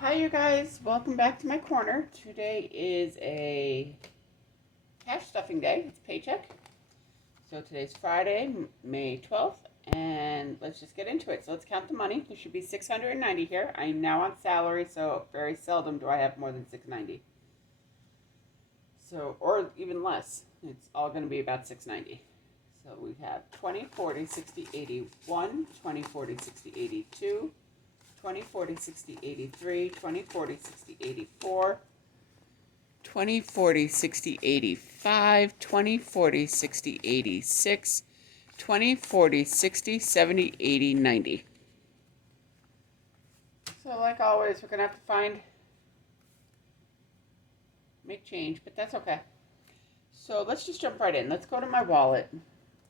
Hi you guys, welcome back to my corner. Today is a cash stuffing day. It's paycheck. So today's Friday, May 12th, and let's just get into it. So let's count the money. There should be 690 here. I am now on salary, so very seldom do I have more than 690. So, or even less. It's all going to be about 690. So we have 20, 40, 60, 81, 20, 40, 60, 82, 20, 40, 60, 83, 20, 40, 60, 84, 20, 40, 60, 85, 20, 40, 60, 86, 20, 40, 60, 70, 80, 90. So like always, we're going to have to make change, but that's okay. So let's just jump right in. Let's go to my wallet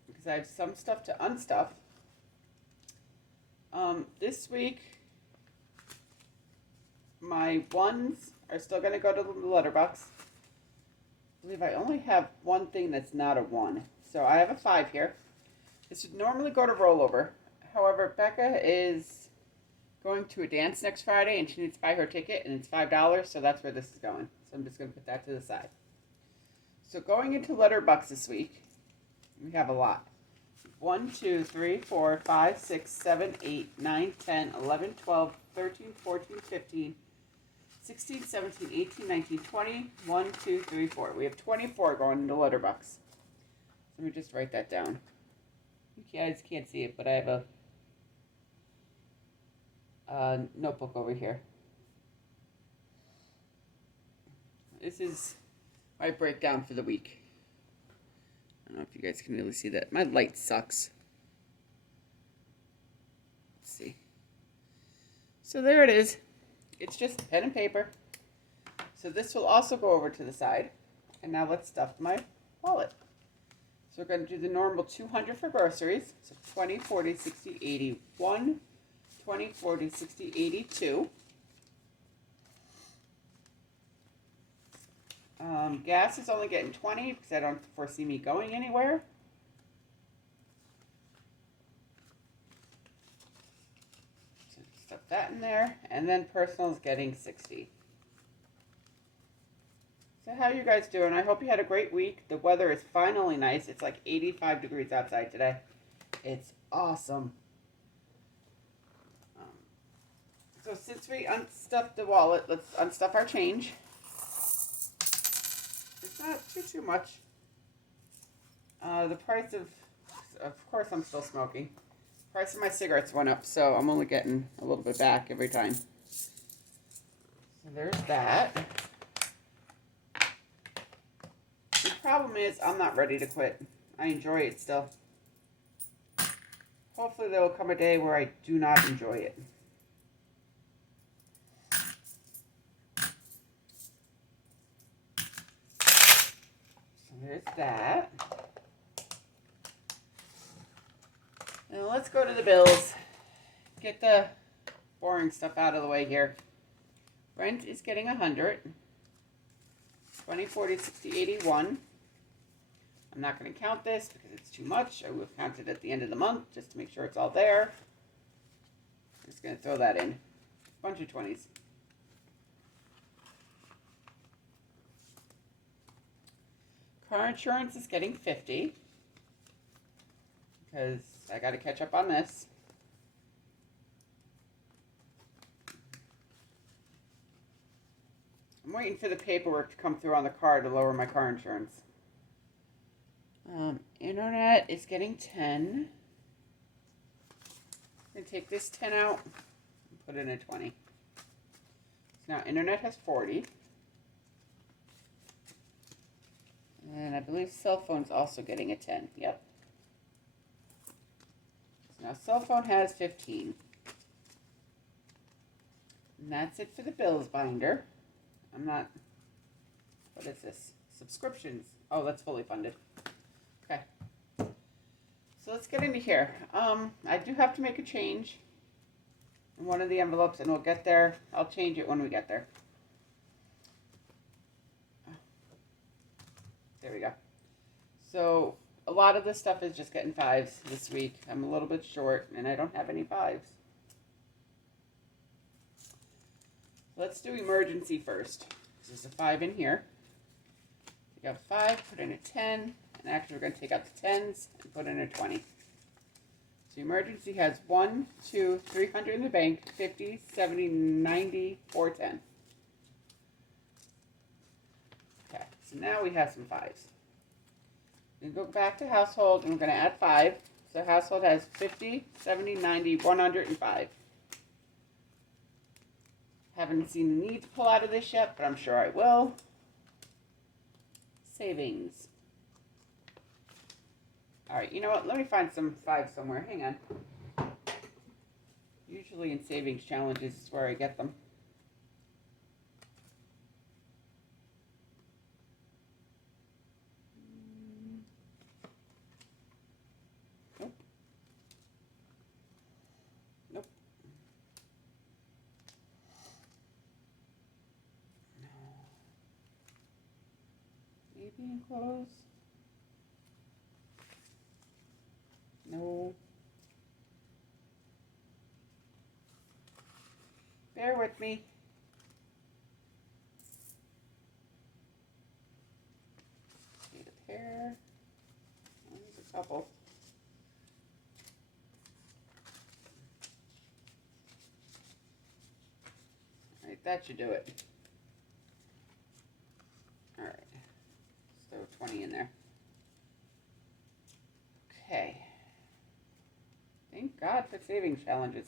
because I have some stuff to unstuff. This week, my ones are still going to go to the letterbox. I believe I only have one thing that's not a 1. So I have a 5 here. This would normally go to rollover. However, Becca is going to a dance next Friday and she needs to buy her ticket and it's $5, so that's where this is going. So I'm just going to put that to the side. So going into letterbox this week, we have a lot. 1, 2, 3, 4, 5, 6, 7, 8, 9, 10, 11, 12, 13, 14, 15, 16, 17, 18, 19, 20, 1, 2, 3, 4. We have 24 going into letterbox. Let me just write that down. You guys can't see it, but I have a notebook over here. This is my breakdown for the week. I don't know if you guys can really see that. My light sucks. Let's see. So there it is. It's just pen and paper. So this will also go over to the side. And now let's stuff my wallet. So we're going to do the normal 200 for groceries. So 20, 40, 60, 81, 20, 40, 60, 82. Gas is only getting 20 because I don't foresee me going anywhere. So stuff that in there. And then personal is getting 60. So how are you guys doing? I hope you had a great week. The weather is finally nice. It's like 85 degrees outside today. It's awesome. So since we unstuffed the wallet, let's unstuff our change. It's not too much. The price of course I'm still smoking. Price of my cigarettes went up, so I'm only getting a little bit back every time. So there's that. The problem is I'm not ready to quit. I enjoy it still. Hopefully there will come a day where I do not enjoy it. So there's that. Now let's go to the bills. Get the boring stuff out of the way here. Rent is getting 100. 20, 40, 60, 81. I'm not going to count this because it's too much. I will count it at the end of the month just to make sure it's all there. I'm just going to throw that in. Bunch of 20s. Car insurance is getting 50 because I got to catch up on this. I'm waiting for the paperwork to come through on the car to lower my car insurance. Internet is getting 10. I'm going to take this 10 out and put in a 20. So now internet has 40. And I believe cell phone's also getting a 10. Yep. So now cell phone has 15. And that's it for the bills binder. I'm not, what is this? Subscriptions. Oh, that's fully funded. Okay. So let's get into here. I do have to make a change in one of the envelopes and we'll get there. I'll change it when we get there. There we go. So a lot of this stuff is just getting 5s this week. I'm a little bit short and I don't have any 5s. Let's do emergency first. There's a 5 in here. Take out 5, put in a 10, and actually we're going to take out the 10s and put in a 20. So emergency has 1, 2, 300 in the bank, 50, 70, 90, 410. Okay, so now we have some 5s. We go back to household and we're going to add 5. So household has 50, 70, 90, 105. Haven't seen the need to pull out of this yet, but I'm sure I will. Savings. All right, you know what? Let me find some 5 somewhere. Hang on. Usually in savings challenges is where I get them. Nope. Nope. No. Maybe in clothes. No. Bear with me. Need a pair. Oh, there's a couple. Alright, that should do it. Alright. So 20 in there. Okay. Thank God for savings challenges.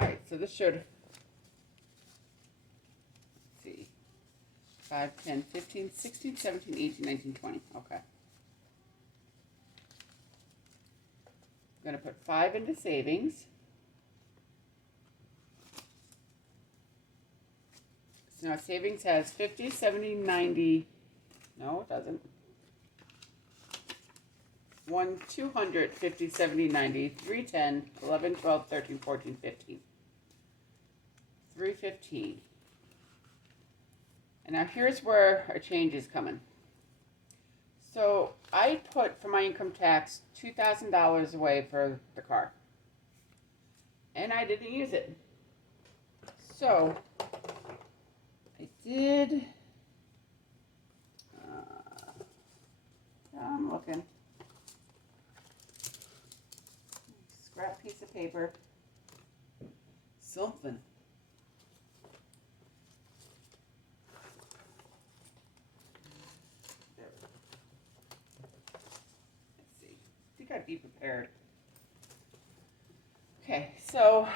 Alright, so this should, let's see, 5, 10, 15, 16, 17, 18, 19, 20. Okay. I'm going to put 5 into savings. So now savings has 50, 70, 90. No, it doesn't. 1, 200, 50, 70, 90, 310, 11, 12, 13, 14, 15. 315. And now here's where a change is coming. So I put for my income tax $2,000 away for the car. And I didn't use it. So I did. I'm looking. Scrap piece of paper. Something. There. Let's see. I think I'd be prepared. Okay, so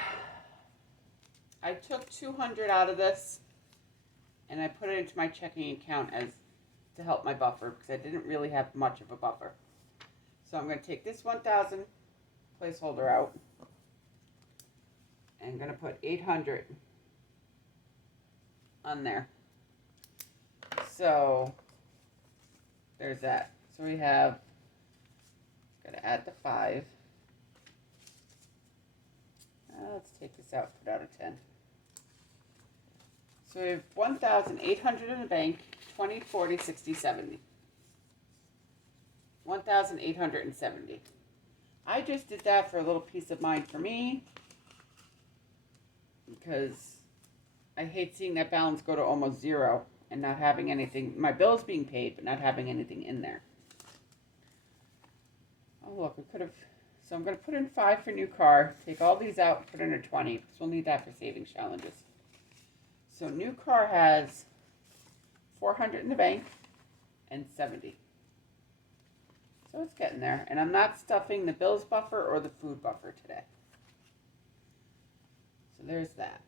I took 200 out of this and I put it into my checking account as to help my buffer because I didn't really have much of a buffer. So I'm going to take this 1,000 placeholder out and I'm going to put 800 on there. So there's that. So we have, got to add the 5. Let's take this out, put out a 10. So we have 1,800 in the bank, 20, 40, 60, 70. 1,870. I just did that for a little peace of mind for me because I hate seeing that balance go to almost zero and not having anything, my bills being paid, but not having anything in there. Oh look, we could have, so I'm going to put in 5 for new car, take all these out, put in a 20 because we'll need that for savings challenges. So new car has 400 in the bank and 70. So it's getting there. And I'm not stuffing the bills buffer or the food buffer today. So there's that.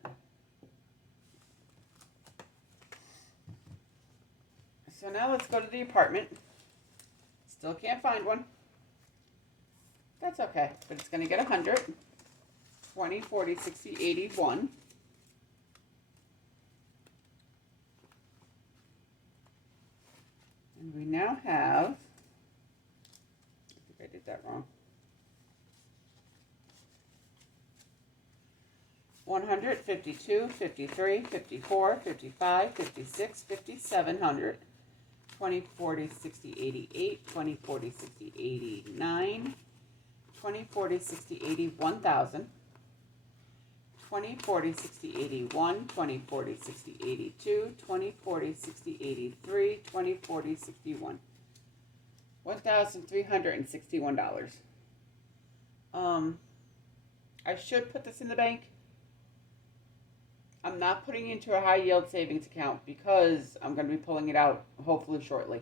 So now let's go to the apartment. Still can't find one. That's okay, but it's going to get 100. 20, 40, 60, 80, 1. And we now have, I think I did that wrong. 100, 52, 53, 54, 55, 56, 5700, 20, 40, 60, 88, 20, 40, 60, 89, 20, 20, 40, 60, 80, 1,000. 20, 40, 60, 81, 20, 40, 60, 82, 20, 40, 60, 83, 20, 40, 61. $1,361. I should put this in the bank. I'm not putting it into a high yield savings account because I'm going to be pulling it out hopefully shortly.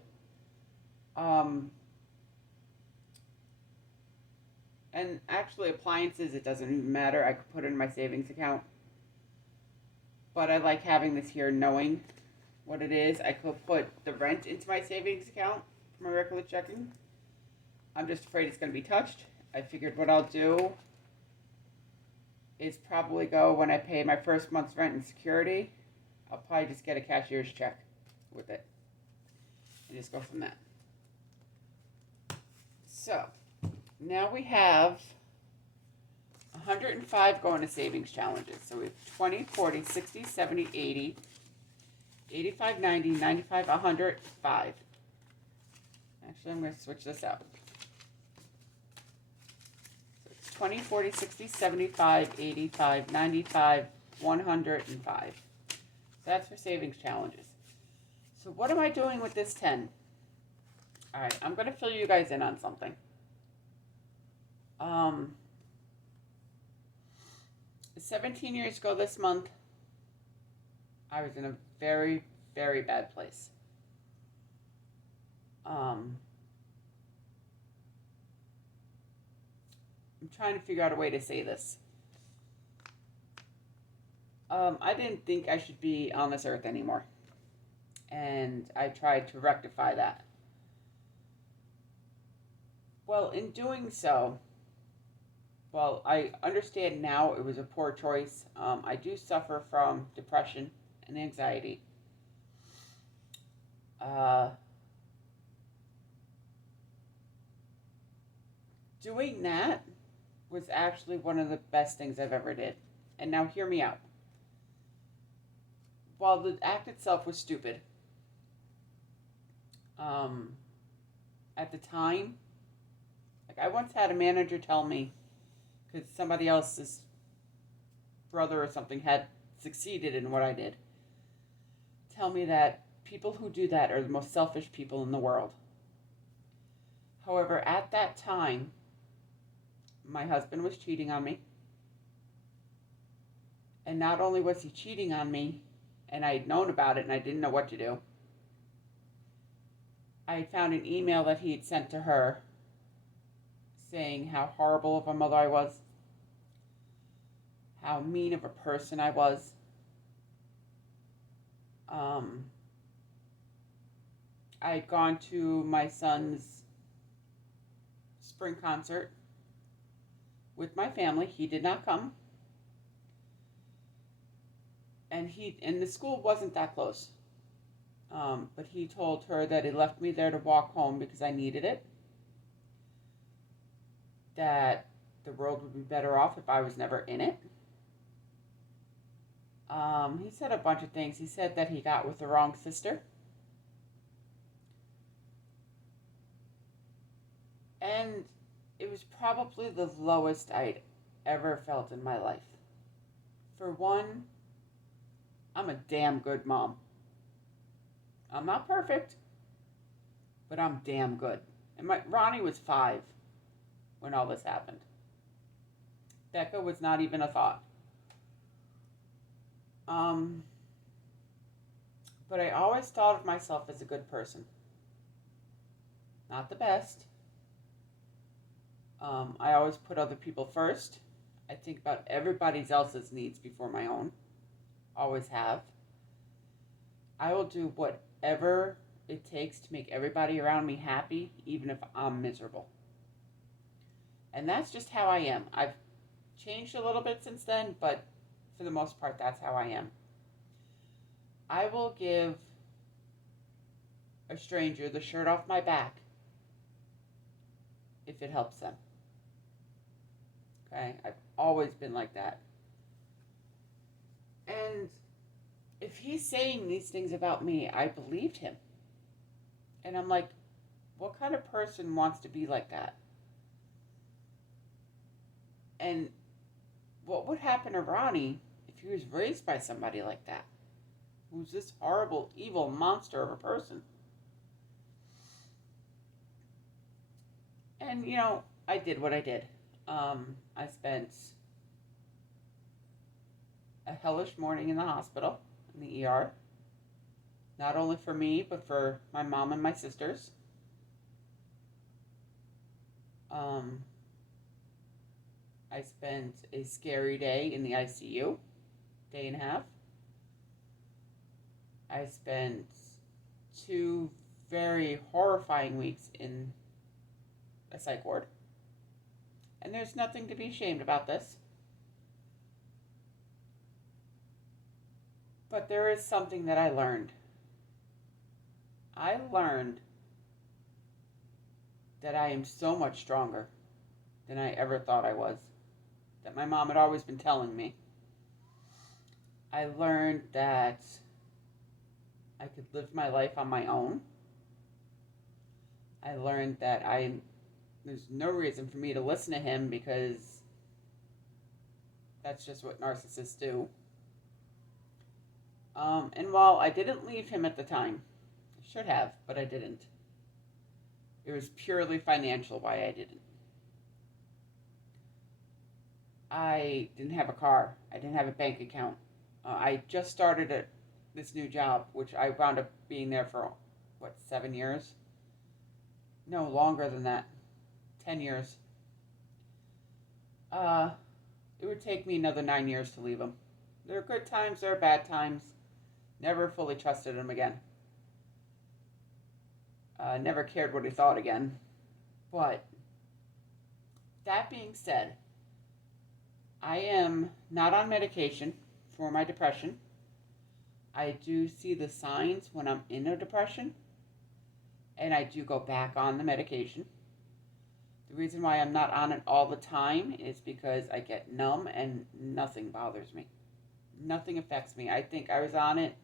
And actually appliances, it doesn't even matter. I could put it in my savings account. But I like having this here knowing what it is. I could put the rent into my savings account for my regular checking. I'm just afraid it's going to be touched. I figured what I'll do is probably go when I pay my first month's rent and security. I'll probably just get a cashier's check with it and just go from that. So now we have 105 going to savings challenges. So we have 20, 40, 60, 70, 80, 85, 90, 95, 105. Actually, I'm going to switch this out. 20, 40, 60, 75, 85, 95, 105. So that's for savings challenges. So what am I doing with this 10? All right, I'm going to fill you guys in on something. 17 years ago this month, I was in a very, very bad place. I'm trying to figure out a way to say this. I didn't think I should be on this earth anymore. And I tried to rectify that. Well, in doing so, well, I understand now it was a poor choice. I do suffer from depression and anxiety. Doing that was actually one of the best things I've ever did. And now hear me out. While the act itself was stupid, at the time, like I once had a manager tell me, because somebody else's brother or something had succeeded in what I did, tell me that people who do that are the most selfish people in the world. However, at that time, my husband was cheating on me. And not only was he cheating on me, and I had known about it and I didn't know what to do, I had found an email that he had sent to her saying how horrible of a mother I was, how mean of a person I was. I had gone to my son's spring concert with my family. He did not come. And the school wasn't that close. But he told her that he left me there to walk home because I needed it. That the world would be better off if I was never in it. He said a bunch of things. He said that he got with the wrong sister. And it was probably the lowest I'd ever felt in my life. For one, I'm a damn good mom. I'm not perfect, but I'm damn good. And Ronnie was 5 when all this happened. Becca was not even a thought. But I always thought of myself as a good person. Not the best. I always put other people first. I think about everybody else's needs before my own. Always have. I will do whatever it takes to make everybody around me happy, even if I'm miserable. And that's just how I am. I've changed a little bit since then, but for the most part, that's how I am. I will give a stranger the shirt off my back if it helps them. Okay? I've always been like that. And if he's saying these things about me, I believed him. And I'm like, what kind of person wants to be like that? And what would happen to Ronnie if he was raised by somebody like that? Who's this horrible, evil monster of a person? And, I did what I did. I spent a hellish morning in the hospital, in the ER. Not only for me, but for my mom and my sisters. I spent a scary day in the ICU, day and a half. I spent 2 very horrifying weeks in a psych ward. And there's nothing to be ashamed about this. But there is something that I learned. I learned that I am so much stronger than I ever thought I was. That my mom had always been telling me. I learned that I could live my life on my own. I learned that there's no reason for me to listen to him because that's just what narcissists do. And while I didn't leave him at the time, I should have, but I didn't. It was purely financial why I didn't. I didn't have a car. I didn't have a bank account. I just started this new job, which I wound up being there for, 7 years? No, longer than that. 10 years. It would take me another 9 years to leave him. There are good times, there are bad times. Never fully trusted him again. Never cared what he thought again. But, that being said, I am not on medication for my depression. I do see the signs when I'm in a depression, and I do go back on the medication. The reason why I'm not on it all the time is because I get numb and nothing bothers me. Nothing affects me. I think I was on it,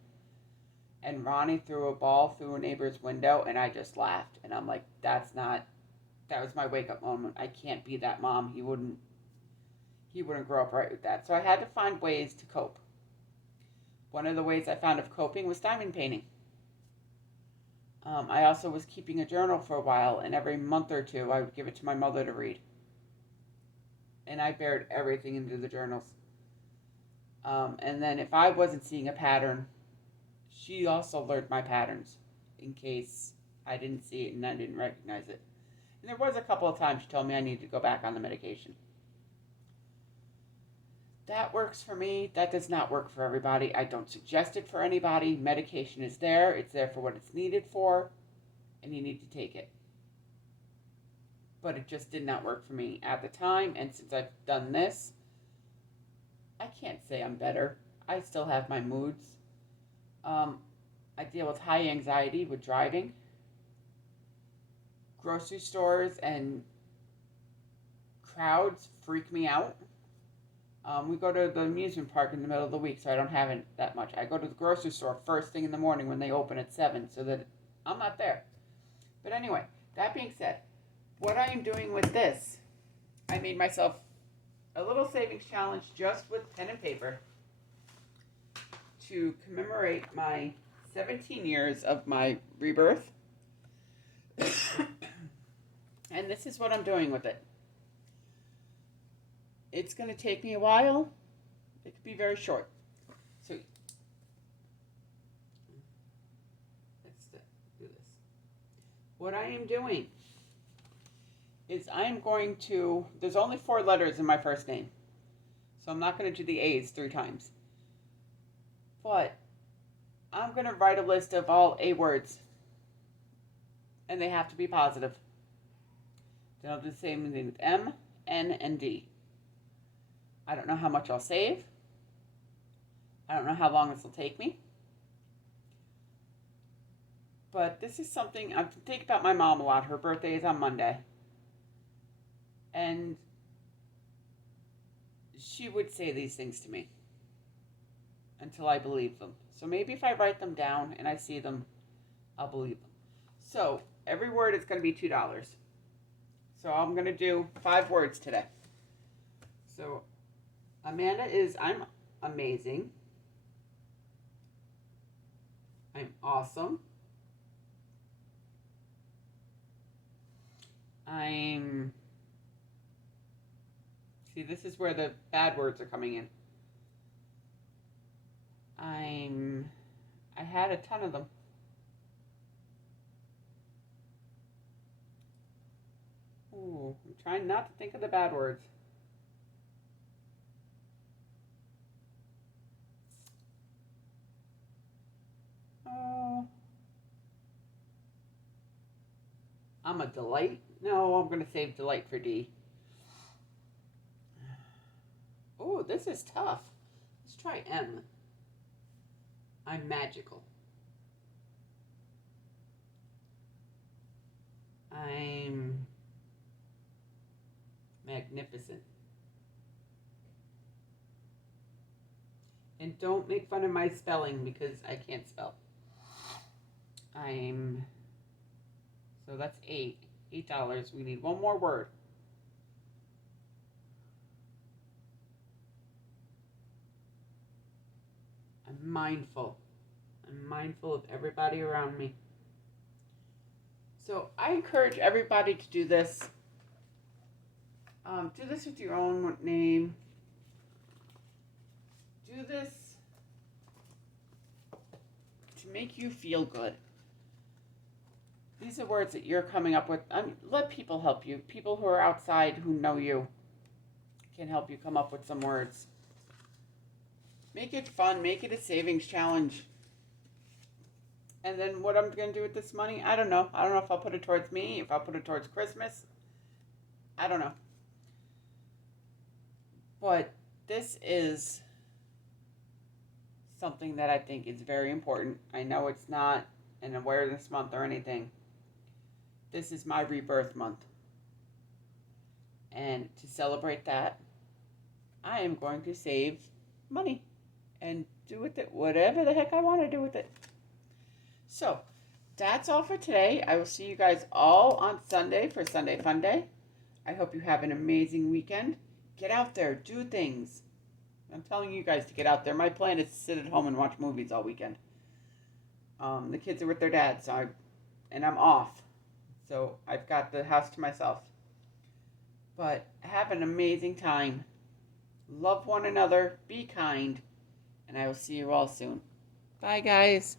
and Ronnie threw a ball through a neighbor's window, and I just laughed. And I'm like, that was my wake-up moment. I can't be that mom. He wouldn't grow up right with that. So I had to find ways to cope. One of the ways I found of coping was diamond painting. I also was keeping a journal for a while, and every month or two I would give it to my mother to read. And I buried everything into the journals. And then if I wasn't seeing a pattern, she also learned my patterns in case I didn't see it and I didn't recognize it. And there was a couple of times she told me I needed to go back on the medication. That works for me. That does not work for everybody. I don't suggest it for anybody. Medication is there. It's there for what it's needed for. And you need to take it. But it just did not work for me at the time. And since I've done this, I can't say I'm better. I still have my moods. I deal with high anxiety with driving. Grocery stores and crowds freak me out. We go to the amusement park in the middle of the week, so I don't have it that much. I go to the grocery store first thing in the morning when they open at 7, so that I'm not there. But anyway, that being said, what I am doing with this, I made myself a little savings challenge just with pen and paper to commemorate my 17 years of my rebirth. And this is what I'm doing with it. It's going to take me a while. It could be very short. So, let's do this. What I am doing is I am going to, there's only 4 letters in my first name. So I'm not going to do the A's 3 times. But I'm going to write a list of all A words. And they have to be positive. Then I'll do the same thing with M, N, and D. I don't know how much I'll save. I don't know how long this will take me. But this is something, I think about my mom a lot. Her birthday is on Monday. And she would say these things to me until I believe them. So maybe if I write them down and I see them, I'll believe them. So every word is going to be $2. So I'm going to do 5 words today. So Amanda is, I'm amazing. I'm awesome. See, this is where the bad words are coming in. I had a ton of them. Ooh, I'm trying not to think of the bad words. Oh, I'm a delight. No, I'm going to save delight for D. Oh, this is tough. Let's try M. I'm magical. I'm magnificent. And don't make fun of my spelling because I can't spell. So that's $8. We need one more word. I'm mindful. I'm mindful of everybody around me. So I encourage everybody to do this. Do this with your own name. Do this to make you feel good. These are words that you're coming up with. Let people help you. People who are outside who know you can help you come up with some words. Make it fun. Make it a savings challenge. And then what I'm going to do with this money, I don't know. I don't know if I'll put it towards me, if I'll put it towards Christmas. I don't know. But this is something that I think is very important. I know it's not an awareness month or anything. This is my rebirth month. And to celebrate that, I am going to save money and do with it whatever the heck I want to do with it. So, that's all for today. I will see you guys all on Sunday for Sunday Fun Day. I hope you have an amazing weekend. Get out there, do things. I'm telling you guys to get out there. My plan is to sit at home and watch movies all weekend. The kids are with their dad, and I'm off. So I've got the house to myself. But have an amazing time. Love one another. Be kind. And I will see you all soon. Bye, guys.